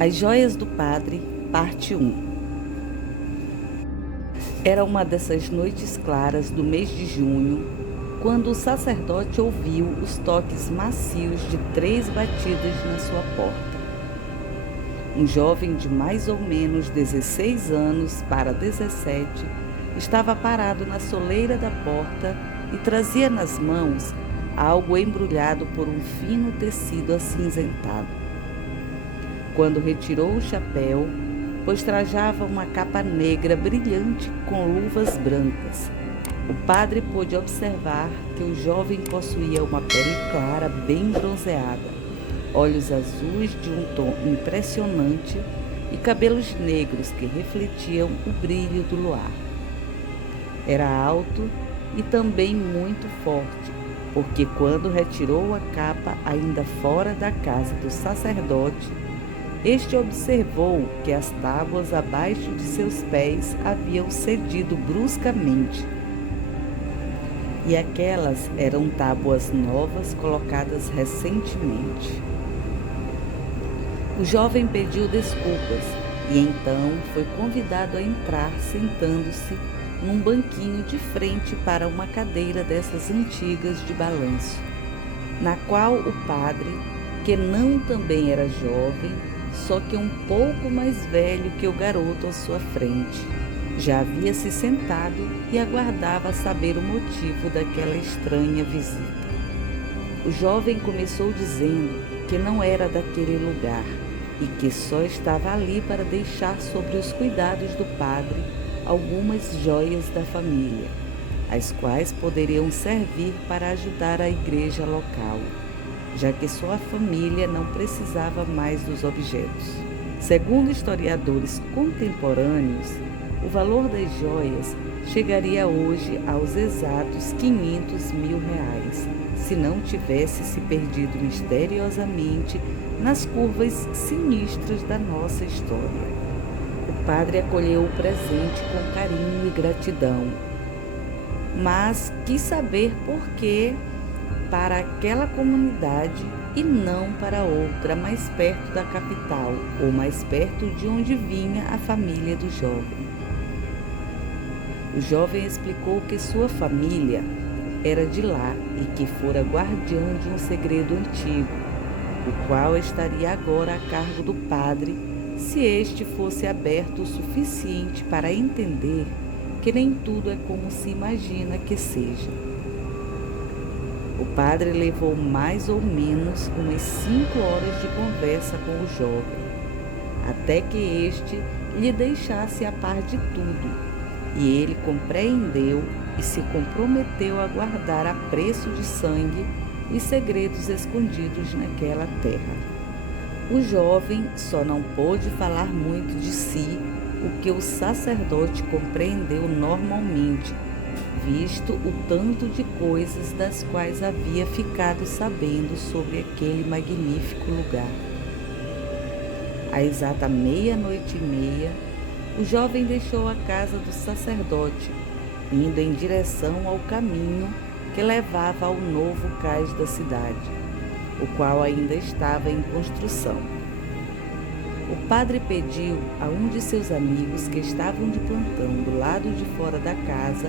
As joias do padre, parte 1. Era uma dessas noites claras do mês de junho, quando o sacerdote ouviu os toques macios de 3 batidas na sua porta. Um jovem de mais ou menos 16 anos para 17 estava parado na soleira da porta e trazia nas mãos algo embrulhado por um fino tecido acinzentado. Quando retirou o chapéu, pois trajava uma capa negra brilhante com luvas brancas, o padre pôde observar que o jovem possuía uma pele clara, bem bronzeada, olhos azuis de um tom impressionante e cabelos negros que refletiam o brilho do luar. Era alto e também muito forte, porque quando retirou a capa ainda fora da casa do sacerdote, este observou que as tábuas abaixo de seus pés haviam cedido bruscamente. E aquelas eram tábuas novas colocadas recentemente. O jovem pediu desculpas e então foi convidado a entrar sentando-se num banquinho de frente para uma cadeira dessas antigas de balanço, na qual o padre, que não também era jovem, só que um pouco mais velho que o garoto à sua frente, já havia se sentado e aguardava saber o motivo daquela estranha visita. O jovem começou dizendo que não era daquele lugar e que só estava ali para deixar sobre os cuidados do padre algumas joias da família, as quais poderiam servir para ajudar a igreja local, já que sua família não precisava mais dos objetos. Segundo historiadores contemporâneos, o valor das joias chegaria hoje aos exatos 500 mil reais, se não tivesse se perdido misteriosamente nas curvas sinistras da nossa história. O padre acolheu o presente com carinho e gratidão, mas quis saber por que para aquela comunidade e não para outra mais perto da capital ou mais perto de onde vinha a família do jovem. O jovem explicou que sua família era de lá e que fora guardiã de um segredo antigo, o qual estaria agora a cargo do padre, se este fosse aberto o suficiente para entender que nem tudo é como se imagina que seja. O padre levou mais ou menos umas 5 horas de conversa com o jovem, até que este lhe deixasse a par de tudo, e ele compreendeu e se comprometeu a guardar a preço de sangue os segredos escondidos naquela terra. O jovem só não pôde falar muito de si, o que o sacerdote compreendeu normalmente, visto o tanto de coisas das quais havia ficado sabendo sobre aquele magnífico lugar. À exata 00:30, o jovem deixou a casa do sacerdote, indo em direção ao caminho que levava ao novo cais da cidade, o qual ainda estava em construção. O padre pediu a um de seus amigos que estavam de plantão do lado de fora da casa,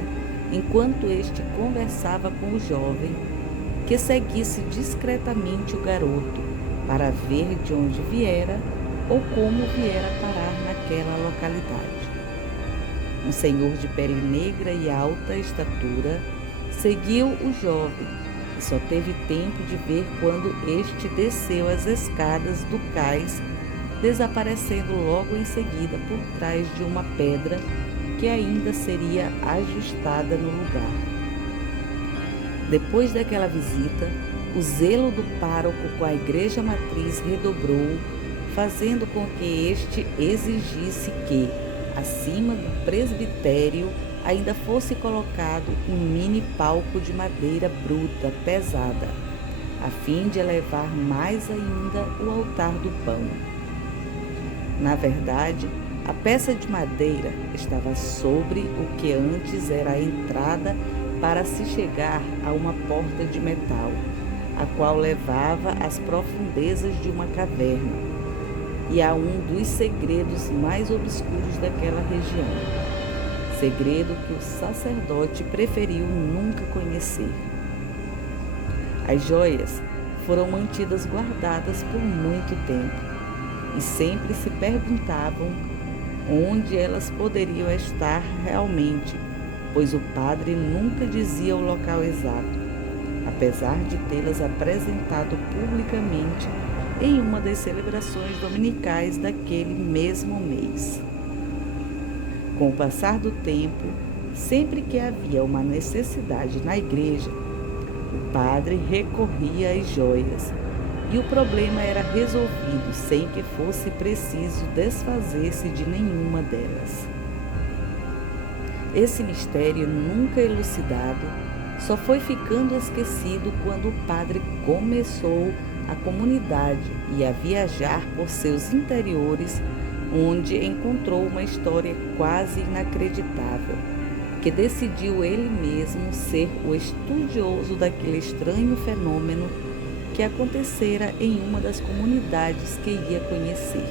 enquanto este conversava com o jovem, que seguisse discretamente o garoto para ver de onde viera ou como viera parar naquela localidade. Um senhor de pele negra e alta estatura seguiu o jovem e só teve tempo de ver quando este desceu as escadas do cais, desaparecendo logo em seguida por trás de uma pedra que ainda seria ajustada no lugar. Depois daquela visita, o zelo do pároco com a igreja matriz redobrou, fazendo com que este exigisse que, acima do presbitério, ainda fosse colocado um mini palco de madeira bruta, pesada, a fim de elevar mais ainda o altar do pão. Na verdade, a peça de madeira estava sobre o que antes era a entrada para se chegar a uma porta de metal, a qual levava às profundezas de uma caverna. e a um dos segredos mais obscuros daquela região. Segredo que o sacerdote preferiu nunca conhecer. As joias foram mantidas guardadas por muito tempo e sempre se perguntavam onde elas poderiam estar realmente, pois o padre nunca dizia o local exato, apesar de tê-las apresentado publicamente em uma das celebrações dominicais daquele mesmo mês. Com o passar do tempo, sempre que havia uma necessidade na igreja, o padre recorria às joias e o problema era resolvido sem que fosse preciso desfazer-se de nenhuma delas. Esse mistério nunca elucidado só foi ficando esquecido quando o padre começou a comunidade e a viajar por seus interiores, onde encontrou uma história quase inacreditável, que decidiu ele mesmo ser o estudioso daquele estranho fenômeno que acontecera em uma das comunidades que ia conhecer.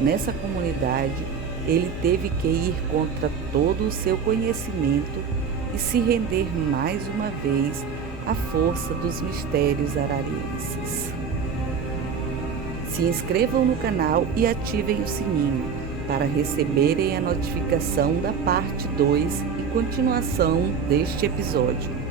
Nessa comunidade, ele teve que ir contra todo o seu conhecimento e se render mais uma vez à força dos mistérios ararienses. Se inscrevam no canal e ativem o sininho para receberem a notificação da parte 2 e continuação deste episódio.